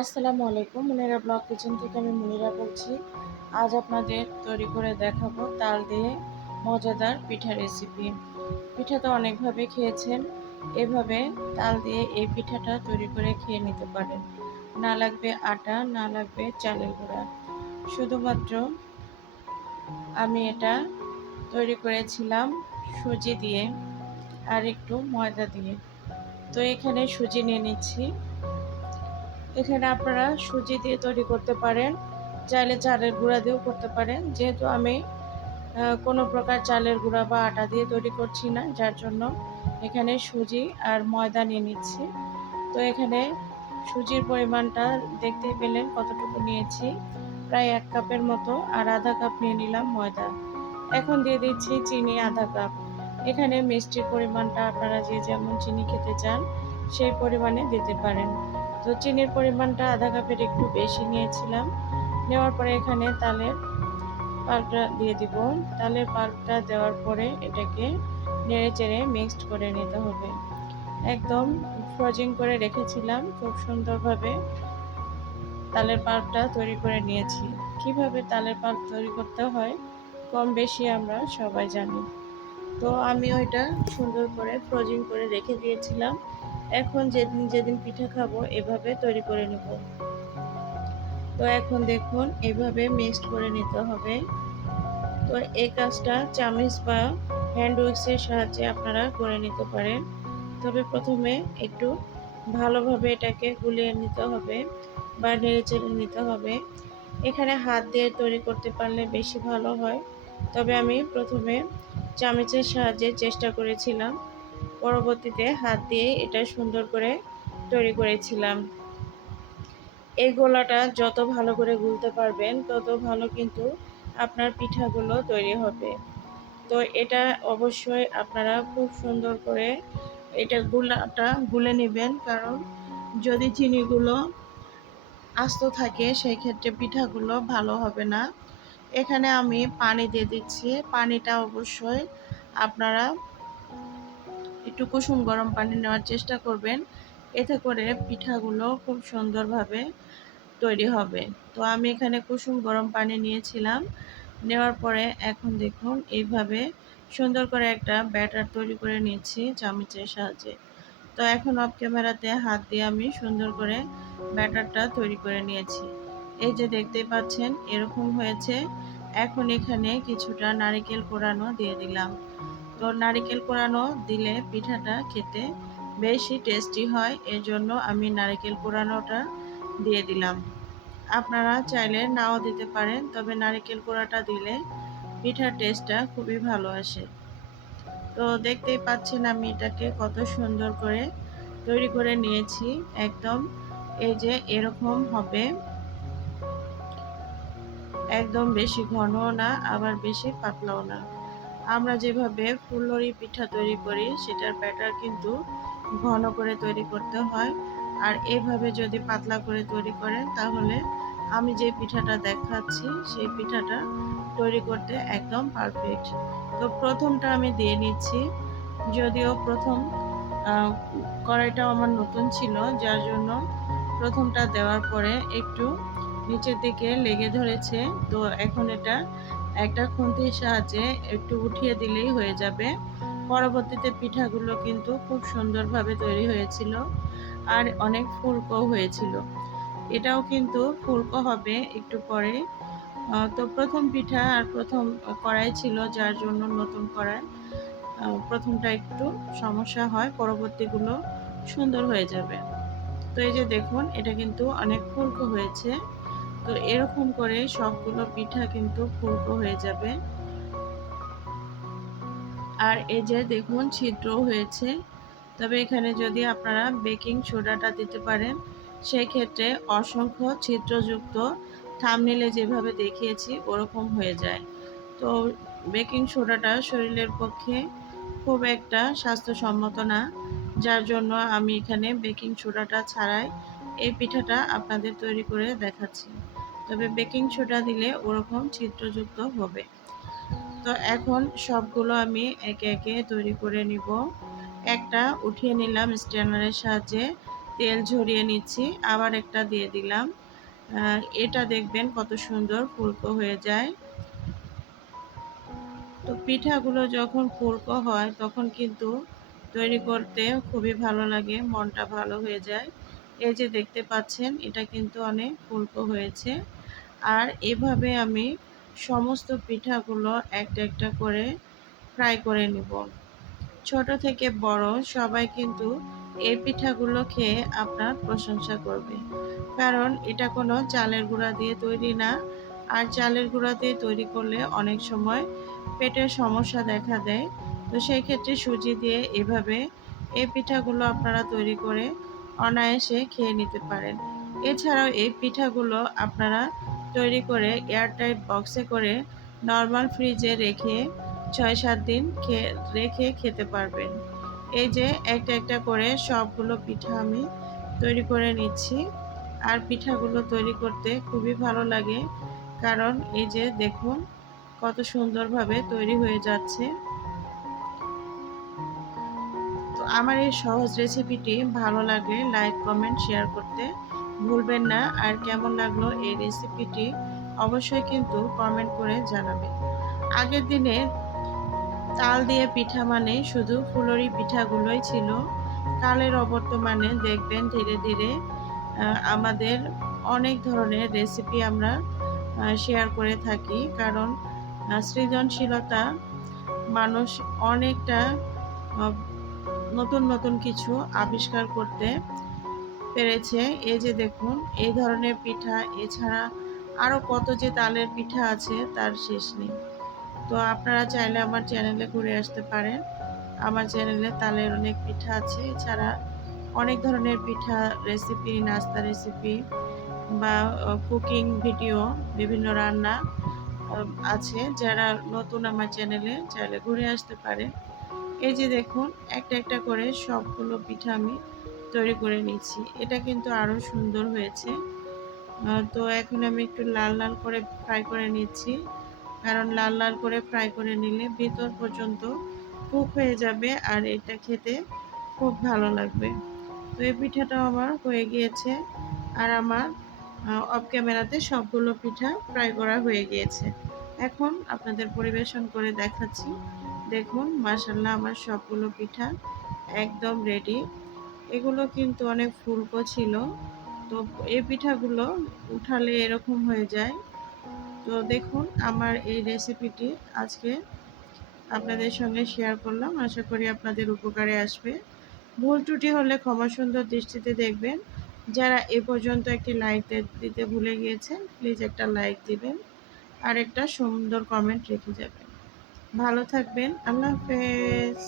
আসসালামু আলাইকুম, মুনিরা blog kitchen থেকে আমি মুনিরা বলছি। আজ আপনাদের তৈরি করে দেখাবো তাল দিয়ে মজাদার পিঠা রেসিপি। পিঠা তো অনেকভাবে খেয়েছেন, এভাবে তাল দিয়ে এই পিঠাটা তৈরি করে খেয়ে নিতে পারেন। না লাগবে আটা, না লাগবে চালের গুঁড়া, শুধুমাত্র আমি এটা তৈরি করেছিলাম সুজি দিয়ে আর একটু ময়দা দিয়ে। তো এখানে সুজি নিয়ে নিচ্ছি। এখানে আপনারা সুজি দিয়ে তৈরি করতে পারেন, চাইলে চালের গুঁড়া দিয়েও করতে পারেন। যেহেতু আমি কোনো প্রকার চালের গুঁড়া বা আটা দিয়ে তৈরি করছি না, যার জন্য এখানে সুজি আর ময়দা নিয়ে নিচ্ছি। তো এখানে সুজির পরিমাণটা দেখতেই পেলেন কতটুকু নিয়েছি, প্রায় 1 কাপের মতো, আর আধা কাপ নিয়ে নিলাম ময়দা। এখন দিয়ে দিচ্ছি চিনি আধা কাপ। এখানে মিষ্টির পরিমাণটা আপনারা যে যেমন চিনি খেতে চান সেই পরিমাণে দিতে পারেন। তো চিনির পরিমাণটা আধা কাপের একটু বেশি নিয়েছিলাম। নেওয়ার পরে এখানে তালের পাল্পটা দিয়ে দিব। তালের পাল্পটা দেওয়ার পরে এটাকে নেড়ে চেড়ে মিক্সড করে নিতে হবে। একদম ফ্রোজিং করে রেখেছিলাম, খুব সুন্দরভাবে তালের পাল্পটা তৈরি করে নিয়েছি। কিভাবে তালের পাল্প তৈরি করতে হয় কম বেশি আমরা সবাই জানি। তো আমি ওইটা সুন্দর করে ফ্রোজিং করে রেখে দিয়েছিলাম। এখন যেদিন যেদিন পিঠা খাবো এভাবে তৈরি করে নেব। তো এখন দেখুন এভাবে মিক্সড করে নিতে হবে। তো এই কাজটা চামিচ বা হ্যান্ড উইক্সের সাহায্যে আপনারা করে নিতে পারেন। তবে প্রথমে একটু ভালোভাবে এটাকে গুলিয়ে নিতে হবে বা নেড়ে চেড়ে নিতে হবে। এখানে হাত দিয়ে তৈরি করতে পারলে বেশি ভালো হয়, তবে আমি প্রথমে চামচের সাহায্যে চেষ্টা করেছিলাম, পরবর্তীতে হাত দিয়ে এটা সুন্দর করে তৈরি করেছিলাম। এই গোলাটা যত ভালো করে গুলতে পারবেন তত ভালো কিন্তু আপনার পিঠাগুলো তৈরি হবে। তো এটা অবশ্যই আপনারা খুব সুন্দর করে এটা গুলাটা গুলে নেবেন, কারণ যদি চিনিগুলো আস্ত থাকে সেই ক্ষেত্রে পিঠাগুলো ভালো হবে না। এখানে আমি পানি দিয়ে দিচ্ছি। পানিটা অবশ্যই আপনারা একটু কুসুম গরম পানি নেওয়ার চেষ্টা করবেন, এতে করে পিঠাগুলো খুব সুন্দরভাবে তৈরি হবে। তো আমি এখানে কুসুম গরম পানি নিয়েছিলাম। নেওয়ার পরে এখন দেখুন এইভাবে সুন্দর করে একটা ব্যাটার তৈরি করে নিচ্ছি চামচের সাহায্যে। তো এখন অফ ক্যামেরাতে হাত দিয়ে আমি সুন্দর করে ব্যাটারটা তৈরি করে নিয়েছি। এই যে দেখতেই পাচ্ছেন এরকম হয়েছে। এখন এখানে কিছুটা নারকেল কোড়ানো দিয়ে দিলাম। তো নারকেল কোড়ানো দিলে পিঠাটা খেতে বেশি টেস্টি হয়, এর জন্য আমি নারকেল কোড়ানোটা দিয়ে দিলাম। আপনারা চাইলে নাও দিতে পারেন, তবে নারকেল কোড়াটা দিলে পিঠার টেস্টটা খুবই ভালো আসে। তো দেখতেই পাচ্ছেন আমি এটাকে কত সুন্দর করে তৈরি করে নিয়েছি। একদম এই যে এরকম হবে, একদম বেশি ঘনও না আবার বেশি পাতলাও না। আমরা যেভাবে ফুলুরি পিঠা তৈরি করি সেটার ব্যাটার কিন্তু ঘন করে তৈরি করতে হয়, আর এভাবে যদি পাতলা করে তৈরি করেন তাহলে আমি যে পিঠাটা দেখাচ্ছি সেই পিঠাটা তৈরি করতে একদম পারফেক্ট। তো প্রথমটা আমি দিয়ে নিচ্ছি, যদিও প্রথম কড়াইটাও আমার নতুন ছিল, যার জন্য প্রথমটা দেওয়ার পরে একটু নিচের দিকে লেগে ধরেছে। তো এখন এটা একটা খুন্তির সাহায্যে একটু উঠিয়ে দিলেই হয়ে যাবে। পরবর্তীতে পিঠাগুলো কিন্তু খুব সুন্দরভাবে তৈরি হয়েছিল আর অনেক ফুলকো হয়েছিল। এটাও কিন্তু ফুলকো হবে একটু পরে। তো প্রথম পিঠা আর প্রথম কড়াই ছিল, যার জন্য নতুন কড়াই প্রথমটা একটু সমস্যা হয়, পরবর্তীগুলো সুন্দর হয়ে যাবে। তো এই যে দেখুন এটা কিন্তু অনেক ফুলকো হয়েছে। তো এরকম করে সবগুলো পিঠা কিন্তু ফুলকো হয়ে যাবে। আর এই যে দেখুন ছিদ্রও হয়েছে। তবে এখানে যদি আপনারা বেকিং সোডাটা দিতে পারেন সেই ক্ষেত্রে অসংখ্য ছিদ্রযুক্ত থাম্বনেইলে যেভাবে দেখিয়েছি ওরকম হয়ে যায়। তো বেকিং সোডাটা শরীরের পক্ষে খুব একটা স্বাস্থ্যসম্মত না, যার জন্য আমি এখানে বেকিং সোডাটা ছাড়াই এই পিঠাটা আপনাদের তৈরি করে দেখাচ্ছি। তবে বেকিং সোডা দিলে ওরকম ছিদ্রযুক্ত হবে। তো এখন সবগুলো আমি একে একে তৈরি করে নিব। একটা উঠিয়ে নিলাম স্ট্যানারের সাহায্যে। তেল ঝরিয়ে নিচ্ছি, আবার একটা দিয়ে দিলাম। এটা দেখবেন কত সুন্দর ফুলকো হয়ে যায়। তো পিঠাগুলো যখন ফুলকো হয় তখন কিন্তু তৈরি করতে খুবই ভালো লাগে, মনটা ভালো হয়ে যায়। এই যে দেখতে পাচ্ছেন এটা কিন্তু অনেক ফুলকো হয়েছে। আর এভাবে আমি সমস্ত পিঠাগুলো একটা একটা করে ফ্রাই করে নিব। ছোট থেকে বড় সবাই কিন্তু এই পিঠাগুলো খেয়ে আপনার প্রশংসা করবে, কারণ এটা কোনো চালের গুঁড়া দিয়ে তৈরি না। আর চালের গুঁড়া দিয়ে তৈরি করলে অনেক সময় পেটের সমস্যা দেখা দেয়। তো সেই ক্ষেত্রে সুজি দিয়ে এভাবে এই পিঠাগুলো আপনারা তৈরি করে অনায়াসে খেয়ে নিতে পারেন। এছাড়াও এই পিঠাগুলো আপনারা তৈরি করে এয়ারটাইট বক্সে করে নর্মাল ফ্রিজে রেখে ৬-৭ দিন রেখে খেতে পারবেন। এই যে একটা একটা করে সবগুলো পিঠা আমি তৈরি করে নিচ্ছি। আর পিঠাগুলো তৈরি করতে খুবই ভালো লাগে, কারণ এই যে দেখুন কত সুন্দরভাবে তৈরি হয়ে যাচ্ছে। তো আমার এই সহজ রেসিপিটি ভালো লাগলে লাইক, কমেন্ট, শেয়ার করতে ভুলবেন না। আর কেমন লাগলো এই রেসিপিটি অবশ্যই কিন্তু কমেন্ট করে জানাবেন। আগের দিনে তাল দিয়ে পিঠা মানে শুধু ফুলুরি পিঠাগুলোই ছিল। কালের অবর্তমানে দেখবেন ধীরে ধীরে আমাদের অনেক ধরনের রেসিপি আমরা শেয়ার করে থাকি, কারণ সৃজনশীলতা মানুষ অনেকটা আহ, নতুন নতুন কিছু আবিষ্কার করতে পেরেছে। এই যে দেখুন এই ধরনের পিঠা, এছাড়া আরও কত যে তালের পিঠা আছে তার শেষ নেই। তো আপনারা চাইলে আমার চ্যানেলে ঘুরে আসতে পারেন। আমার চ্যানেলে তালের অনেক পিঠা আছে, এছাড়া অনেক ধরনের পিঠা রেসিপি, নাস্তা রেসিপি বা কুকিং ভিডিও, বিভিন্ন রান্না আছে। যারা নতুন আমার চ্যানেলে চাইলে ঘুরে আসতে পারে। এই যে দেখুন একটা একটা করে সবগুলো পিঠা আমি তৈরি করে নিচ্ছি। এটা কিন্তু আরও সুন্দর হয়েছে। তো এখন আমি একটু লাল লাল করে ফ্রাই করে নিচ্ছি, কারণ লাল লাল করে ফ্রাই করে নিলে ভিতর পর্যন্ত কুক হয়ে যাবে আর এটা খেতে খুব ভালো লাগবে। তো এই পিঠাটাও আমার হয়ে গিয়েছে। আর আমার অফ ক্যামেরাতে সবগুলো পিঠা ফ্রাই করা হয়ে গিয়েছে। এখন আপনাদের পরিবেশন করে দেখাচ্ছি। দেখুন মাশাআল্লাহ আমার সবগুলো পিঠা একদম রেডি। এগুলো কিন্তু অনেক ফুলকো ছিল। তো এই পিঠাগুলো উঠালে এরকম হয়ে যায়। তো দেখুন আমার এই রেসিপিটি আজকে আপনাদের সঙ্গে শেয়ার করলাম। আশা করি আপনাদের উপকারে আসবে। ভুল ত্রুটি হলে ক্ষমা সুন্দর দৃষ্টিতে দেখবেন। যারা এ পর্যন্ত একটি লাইক দিতে ভুলে গিয়েছেন, প্লিজ একটা লাইক দিবেন আর একটা সুন্দর কমেন্ট রেখে যাবেন। ভালো থাকবেন। আল্লাহ হাফেজ।